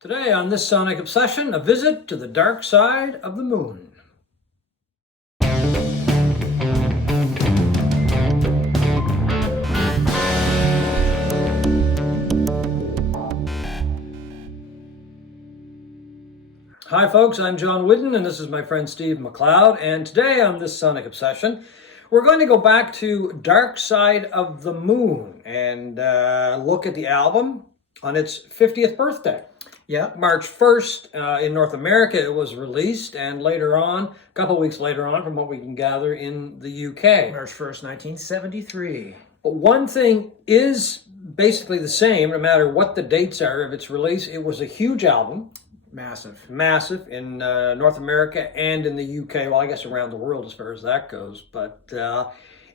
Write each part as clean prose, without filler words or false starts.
Today on this Sonic Obsession, a visit to the dark side of the moon. Hi folks, I'm John Whidden and this is my friend Steve McLeod, and today on this Sonic Obsession, we're going to go back to Dark Side of the Moon and look at the album on its 50th birthday. Yeah, March 1st in North America it was released, and later on, a couple weeks later on from what we can gather in the UK. March 1st, 1973. But one thing is basically the same no matter what the dates are of its release. It was a huge album. Massive in North America and in the UK. Well, I guess around the world as far as that goes. But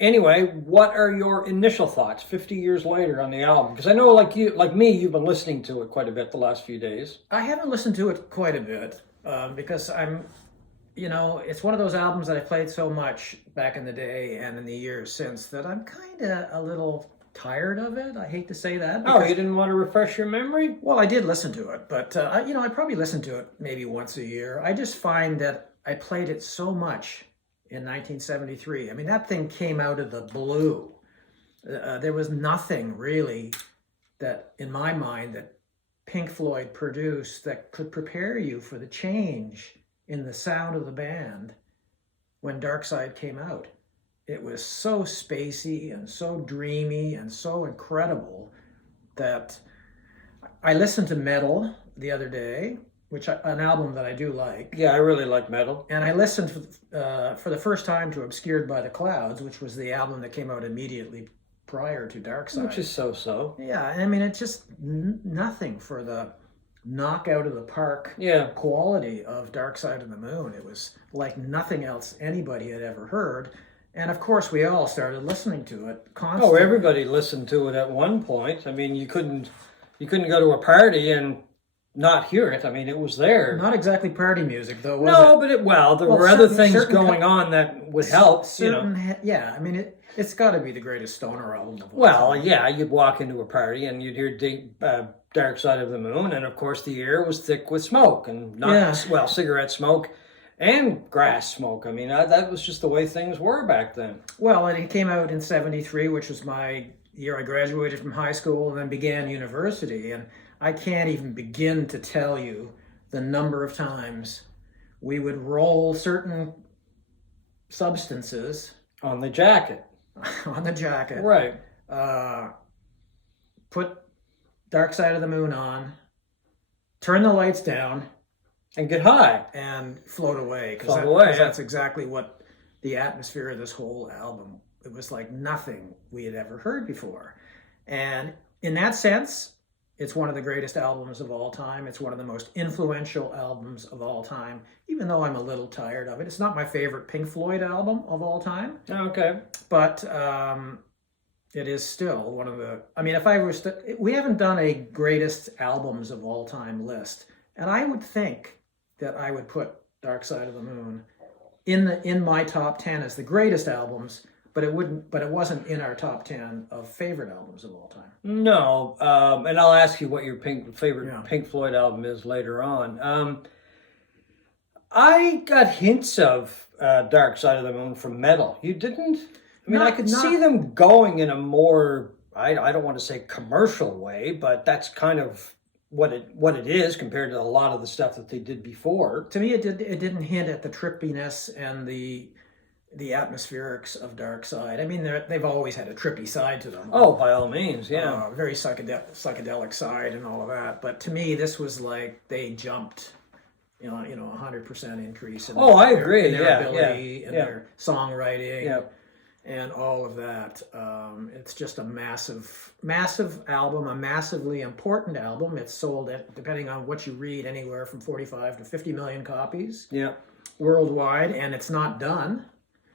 anyway, what are your initial thoughts 50 years later on the album? Because I know, like me, you've been listening to it quite a bit the last few days. I haven't listened to it quite a bit because it's one of those albums that I played so much back in the day and in the years since that I'm kind of a little tired of it. I hate to say that. Oh, you didn't want to refresh your memory? Well, I did listen to it, but I probably listened to it maybe once a year. I just find that I played it so much in 1973. I mean, that thing came out of the blue. There was nothing really that, in my mind, that Pink Floyd produced that could prepare you for the change in the sound of the band when Dark Side came out. It was so spacey and so dreamy and so incredible that I listened to Metal the other day, an album that I do like. Yeah, I really like Metal. And I listened for the first time to Obscured by the Clouds, which was the album that came out immediately prior to Dark Side. Which is so-so. Yeah, I mean, it's just nothing for the knockout of the park quality of Dark Side of the Moon. It was like nothing else anybody had ever heard. And of course, we all started listening to it constantly. Oh, everybody listened to it at one point. I mean, you couldn't go to a party and not hear it. I mean, it was there. Not exactly party music, though, was no, it? but there were other things going on that would help. Yeah, I mean, it's got to be the greatest stoner album of all time. Yeah, you'd walk into a party and you'd hear Dark Side of the Moon, and of course the air was thick with smoke, and cigarette smoke and grass smoke. I mean, that was just the way things were back then. Well, and it came out in 73, which was my year I graduated from high school and then began university. And I can't even begin to tell you the number of times we would roll certain substances on the jacket. Right. Put Dark Side of the Moon on, turn the lights down, and get high. And float away. Because that's exactly what the atmosphere of this whole album, it was like nothing we had ever heard before. And in that sense, it's one of the greatest albums of all time. It's one of the most influential albums of all time, even though I'm a little tired of it. It's not my favorite Pink Floyd album of all time. Okay. But it is still one of the... I mean, if I was to... We haven't done a greatest albums of all time list. And I would think that I would put Dark Side of the Moon in my top 10 as the greatest albums, but it wasn't in our top 10 of favorite albums of all time. No, and I'll ask you what your favorite Pink Floyd album is later on. I got hints of Dark Side of the Moon from Metal. You didn't? I mean, I could see them going in a more, I don't want to say commercial way, but that's kind of what it is compared to a lot of the stuff that they did before. To me, it didn't hint at the trippiness and the atmospherics of Dark Side. I mean, they've always had a trippy side to them. Oh, by all means, yeah. Very psychedelic side and all of that. But to me, this was like they jumped, 100% increase in I agree. their ability and their songwriting and all of that. It's just a massive album, a massively important album. It's sold, depending on what you read, anywhere from 45 to 50 million copies worldwide, and it's not done.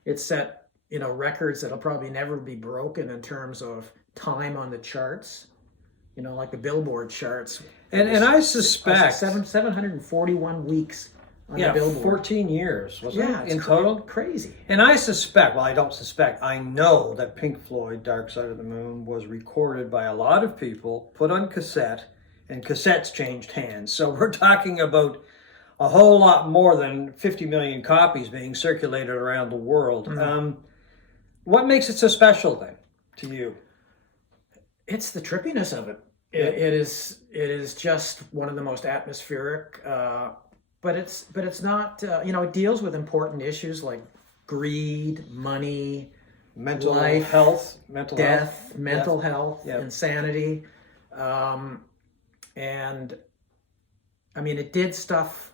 It's set, records that'll probably never be broken in terms of time on the charts, like the Billboard charts. And I suspect 741 weeks on the Billboard. 14 years, wasn't it, in total? Crazy. And I suspect, well, I don't suspect, I know that Pink Floyd, Dark Side of the Moon, was recorded by a lot of people, put on cassette, and cassettes changed hands. So we're talking about a whole lot more than 50 million copies being circulated around the world. What makes it so special then to you? It's the trippiness of it. It is just one of the most atmospheric, but it's not. It deals with important issues like greed, money, Mental life, health, mental death, health, mental health, Yep. insanity, and I mean, it did stuff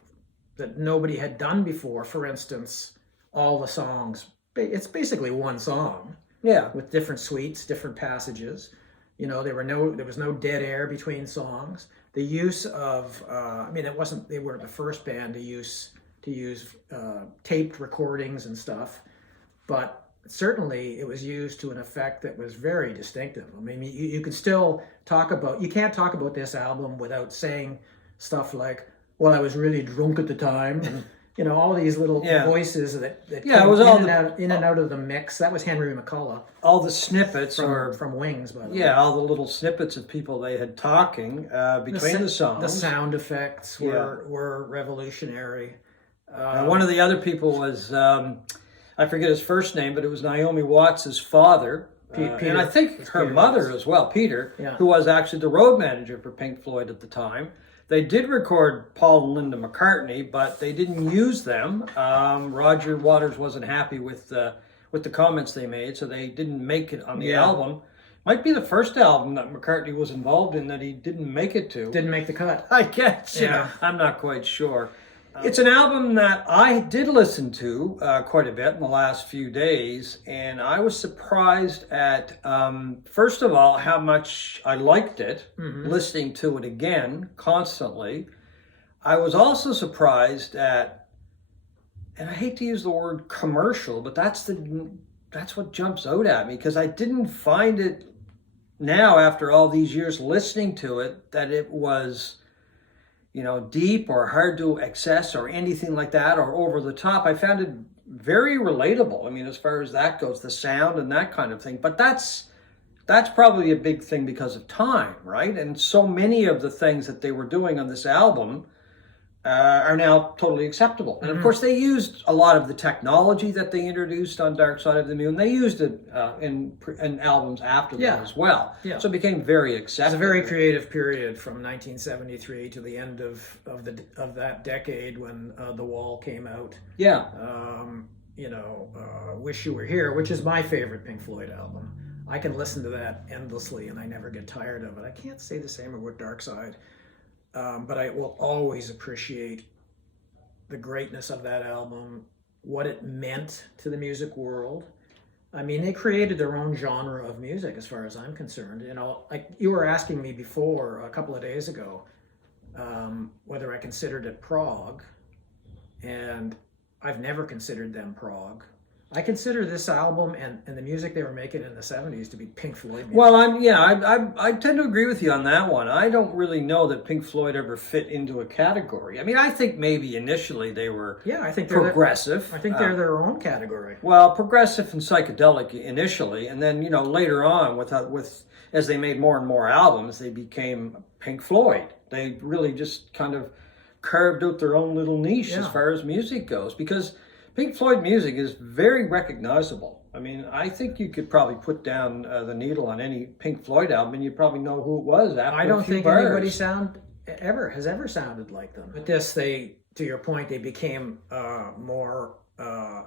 that nobody had done before. For instance, all the songs. It's basically one song. Yeah. With different suites, different passages. There was no dead air between songs. The use of, they weren't the first band to use taped recordings and stuff, but certainly it was used to an effect that was very distinctive. I mean, you can still you can't talk about this album without saying stuff like, well, I was really drunk at the time, and all of these little voices that came it was in and out of the mix. That was Henry McCullough. All the snippets from Wings, by the way. Yeah, all the little snippets of people they had talking between the songs. The sound effects were revolutionary. One of the other people was, I forget his first name, but it was Naomi Watts' father. Peter, and I think her mother as well, Peter, who was actually the road manager for Pink Floyd at the time. They did record Paul and Linda McCartney, but they didn't use them. Roger Waters wasn't happy with the comments they made, so they didn't make it on the album. Might be the first album that McCartney was involved in that he didn't make it to. Didn't make the cut. I guess, I'm not quite sure. It's an album that I did listen to quite a bit in the last few days, and I was surprised at, first of all, how much I liked it, listening to it again constantly. I was also surprised at, and I hate to use the word commercial, but that's what jumps out at me, because I didn't find it now, after all these years listening to it, that it was deep or hard to access or anything like that or over the top. I found it very relatable. I mean, as far as that goes, the sound and that kind of thing. But that's probably a big thing because of time, right? And so many of the things that they were doing on this album are now totally acceptable. And of course, they used a lot of the technology that they introduced on Dark Side of the Moon. They used it in albums after that as well. Yeah. So it became very acceptable. It's a very creative period from 1973 to the end of that decade when The Wall came out. Yeah. Wish You Were Here, which is my favorite Pink Floyd album. I can listen to that endlessly and I never get tired of it. I can't say the same about Dark Side. But I will always appreciate the greatness of that album, what it meant to the music world. I mean, they created their own genre of music as far as I'm concerned. Like you were asking me before, a couple of days ago, whether I considered it prog, and I've never considered them prog. I consider this album and the music they were making in the 70s to be Pink Floyd music. Well, I tend to agree with you on that one. I don't really know that Pink Floyd ever fit into a category. I mean, I think maybe initially they were progressive. I think they're their own category. Well, progressive and psychedelic initially, and then later on with as they made more and more albums, they became Pink Floyd. They really just kind of carved out their own little niche as far as music goes, because Pink Floyd music is very recognizable. I mean, I think you could probably put down the needle on any Pink Floyd album and you probably know who it was after I don't think bars. anybody has ever sounded like them. But this, to your point, they became more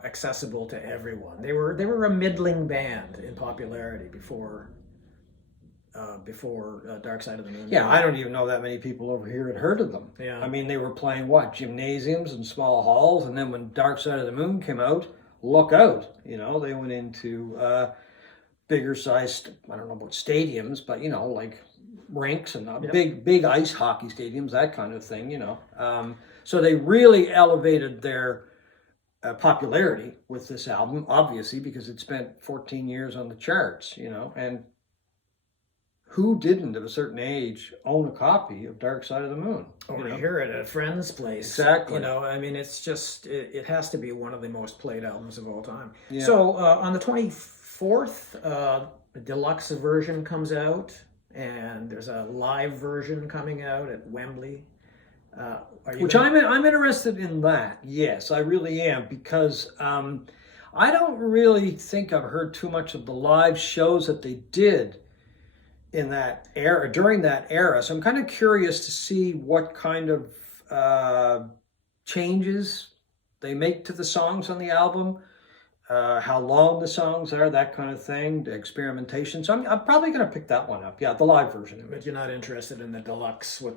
accessible to everyone. They were a middling band in popularity before Dark Side of the Moon. Yeah, I don't even know that many people over here had heard of them. Yeah. I mean, they were playing gymnasiums and small halls, and then when Dark Side of the Moon came out, look out. They went into bigger sized, I don't know about stadiums, but like rinks and big ice hockey stadiums, that kind of thing, So they really elevated their popularity with this album, obviously, because it spent 14 years on the charts, and who didn't, at a certain age, own a copy of Dark Side of the Moon? Or hear it at a friend's place. Exactly. I mean, it's just, it has to be one of the most played albums of all time. Yeah. So on the 24th, the deluxe version comes out. and there's a live version coming out at Wembley. Which I'm interested in that. Yes, I really am, because I don't really think I've heard too much of the live shows that they did in that era, during that era. So I'm kind of curious to see what kind of changes they make to the songs on the album, how long the songs are, that kind of thing, the experimentation. So I'm probably going to pick that one up. Yeah, the live version. But you're not interested in the deluxe with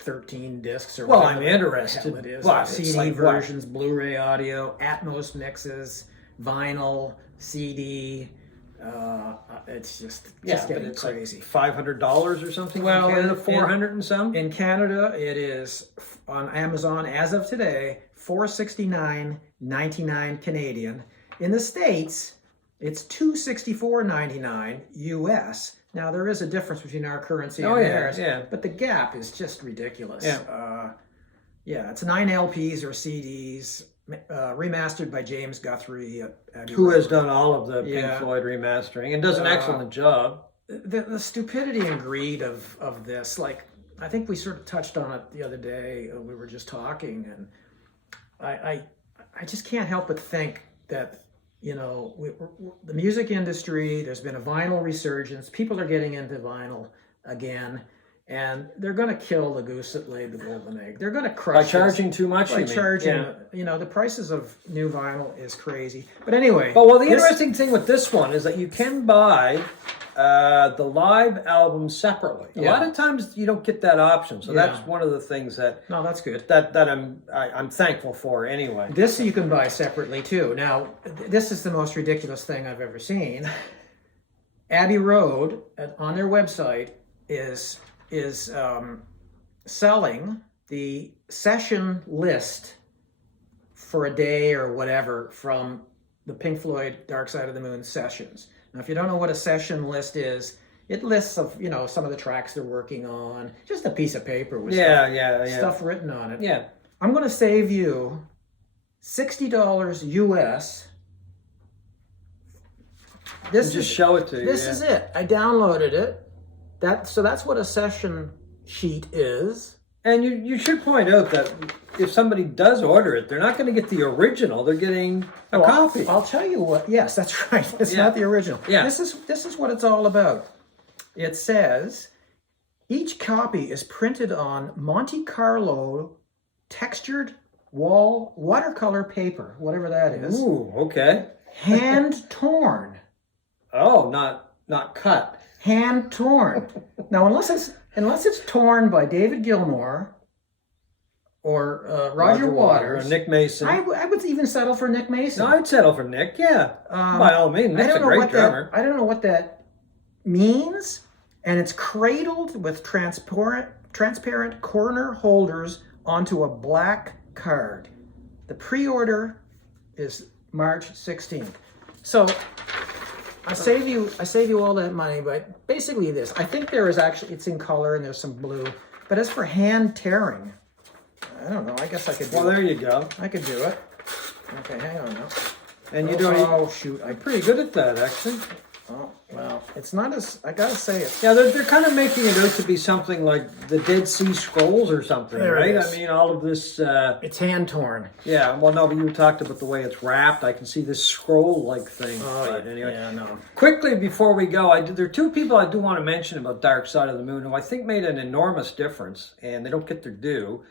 13 discs or well, whatever I'm interested. it is. But CD like versions, Blu-ray audio, Atmos mixes, vinyl, CD. It's just getting it's crazy. Like $500 or something. Well, in Canada, 400 and some. In Canada, it is on Amazon as of today, $469.99 Canadian. In the States, it's $264.99 US. Now there is a difference between our currency and theirs, but the gap is just ridiculous. It's 9 LPs or CDs. Remastered by James Guthrie, who has done all of the Pink Floyd remastering and does an excellent job. The stupidity and greed of this, like, I think we sort of touched on it the other day. We were just talking, and I just can't help but think that, you know, the music industry, there's been a vinyl resurgence. People are getting into vinyl again. And they're going to kill the goose that laid the golden egg. They're going to crush by charging too much. By charging, you know, the prices of new vinyl is crazy. But anyway. But well, the interesting thing with this one is that you can buy the live album separately. A lot of times you don't get that option, so that's one of the things that. No, that's good. That I'm thankful for anyway. This you can buy separately too. Now, this is the most ridiculous thing I've ever seen. Abbey Road on their website is selling the session list for a day or whatever from the Pink Floyd Dark Side of the Moon sessions. Now, if you don't know what a session list is, it lists of, you know, some of the tracks they're working on, just a piece of paper with stuff written on it. Yeah. I'm going to save you $60 US. Just show it to you. This is it. I downloaded it. So that's what a session sheet is. And you should point out that if somebody does order it, they're not going to get the original. They're getting a copy. I'll tell you what. Yes, that's right. It's not the original. Yeah. This is what it's all about. It says each copy is printed on Monte Carlo textured watercolor paper, whatever that is. Ooh, okay. Hand torn. Oh, not cut. Hand torn. Now, unless it's torn by David Gilmour or Roger Waters or Nick Mason, I would even settle for Nick Mason. No, I'd settle for Nick. Yeah, by all means. Nick's a great drummer. I don't know what that means, and it's cradled with transparent corner holders onto a black card. The pre-order is March 16th. So. I save you all that money, but basically this. I think there is actually, it's in color and there's some blue. But as for hand tearing, I don't know. I guess I could do it. Well, there you go. I could do it. Okay, hang on now. And you don't. Oh, shoot. I'm pretty good at that, actually. Oh, well, it's not as, I gotta say it. Yeah, they're kind of making it out to be something like the Dead Sea Scrolls or something, right? I mean, all of this... it's hand-torn. Yeah, well, no, but you talked about the way it's wrapped. I can see this scroll-like thing. Oh, but anyway. Yeah, no. Quickly, before we go, there are two people I do want to mention about Dark Side of the Moon who I think made an enormous difference, and they don't get their due.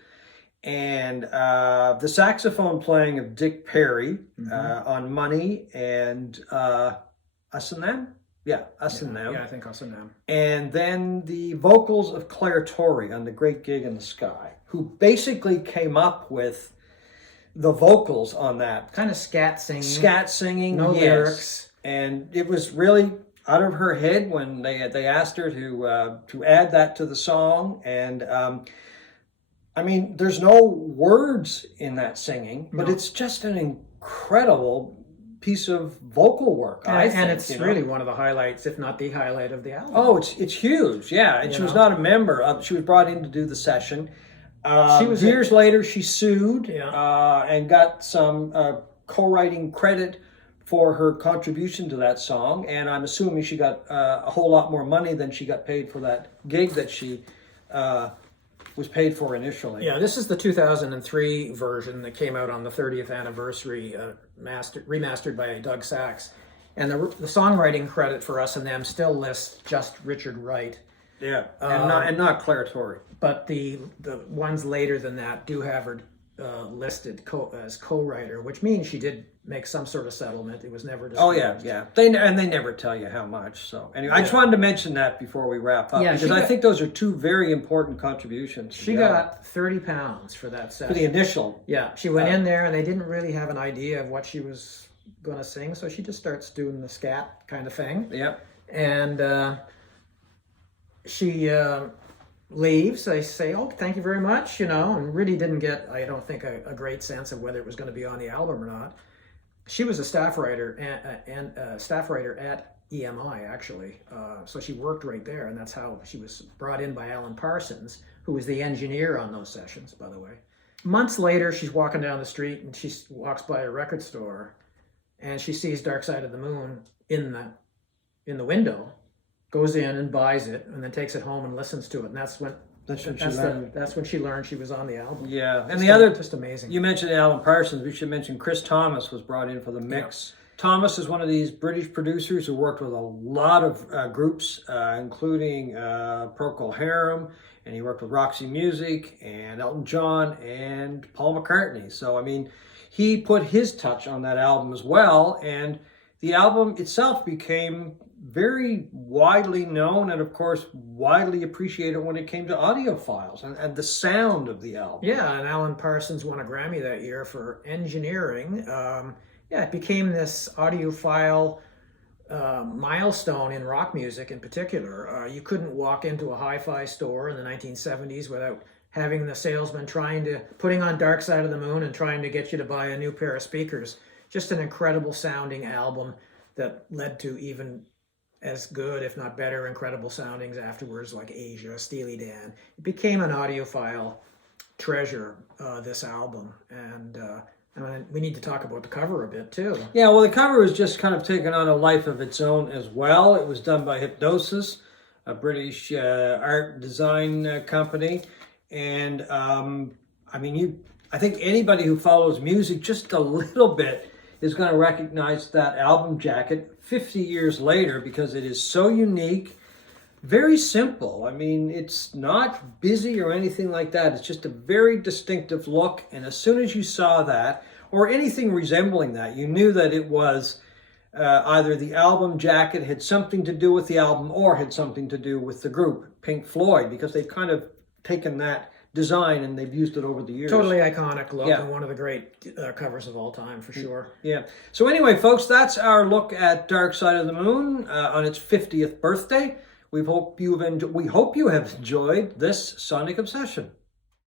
And the saxophone playing of Dick Perry on Money and... Us and Them? Yeah, Us and Them. Yeah, I think Us and Them. And then the vocals of Claire Torrey on The Great Gig in the Sky, who basically came up with the vocals on that. Kind of scat singing. Scat singing, no lyrics. And it was really out of her head when they asked her to add that to the song. And I mean, there's no words in that singing, but it's just an incredible piece of vocal work. I think, and it's really one of the highlights, if not the highlight of the album. Oh, it's huge, yeah. And she was not a member. She was brought in to do the session. Years later, she sued and got some co-writing credit for her contribution to that song, and I'm assuming she got a whole lot more money than she got paid for that gig that she was paid for initially. Yeah, this is the 2003 version that came out on the 30th anniversary, remastered by Doug Sachs. And the songwriting credit for Us and Them still lists just Richard Wright. Yeah, and not Claire Torrey. But the ones later than that do have her listed as co-writer, which means she did make some sort of settlement. It was never disclosed. Oh yeah. They never tell you how much. So anyway, I just wanted to mention that before we wrap up, because I think those are two very important contributions. She got £30 for that session. For the initial. Yeah, she went in there and they didn't really have an idea of what she was going to sing, so she just starts doing the scat kind of thing. Yeah. And she leaves. They say, "Oh, thank you very much," and really didn't get, I don't think, a great sense of whether it was going to be on the album or not. She was a staff writer and staff writer at EMI, actually. So she worked right there, and that's how she was brought in by Alan Parsons, who was the engineer on those sessions, by the way. Months later, she's walking down the street, and she walks by a record store, and she sees Dark Side of the Moon in the window, goes in and buys it, and then takes it home and listens to it, and that's when she learned she was on the album. Yeah, and just amazing. You mentioned Alan Parsons. We should mention Chris Thomas was brought in for the mix. Yeah. Thomas is one of these British producers who worked with a lot of groups, including Procol Harum, and he worked with Roxy Music and Elton John and Paul McCartney. So I mean, he put his touch on that album as well, and the album itself became very widely known and, of course, widely appreciated when it came to audiophiles and the sound of the album. Yeah, and Alan Parsons won a Grammy that year for engineering. It became this audiophile milestone in rock music in particular. You couldn't walk into a hi-fi store in the 1970s without having the salesman putting on Dark Side of the Moon and trying to get you to buy a new pair of speakers. Just an incredible sounding album that led to even as good, if not better, incredible soundings afterwards, like Asia, Steely Dan. It became an audiophile treasure, this album. And we need to talk about the cover a bit, too. Yeah, well, the cover has just kind of taken on a life of its own as well. It was done by Hypnosis, a British art design company. And, I think anybody who follows music just a little bit is going to recognize that album jacket 50 years later, because it is so unique, very simple. I mean, it's not busy or anything like that. It's just a very distinctive look. And as soon as you saw that, or anything resembling that, you knew that it was either the album jacket had something to do with the album or had something to do with the group, Pink Floyd, because they've kind of taken that design and they've used it over the years. Totally iconic look, and one of the great covers of all time, for sure. Yeah. So anyway, folks, that's our look at Dark Side of the Moon on its 50th birthday. We hope you have enjoyed this Sonic Obsession.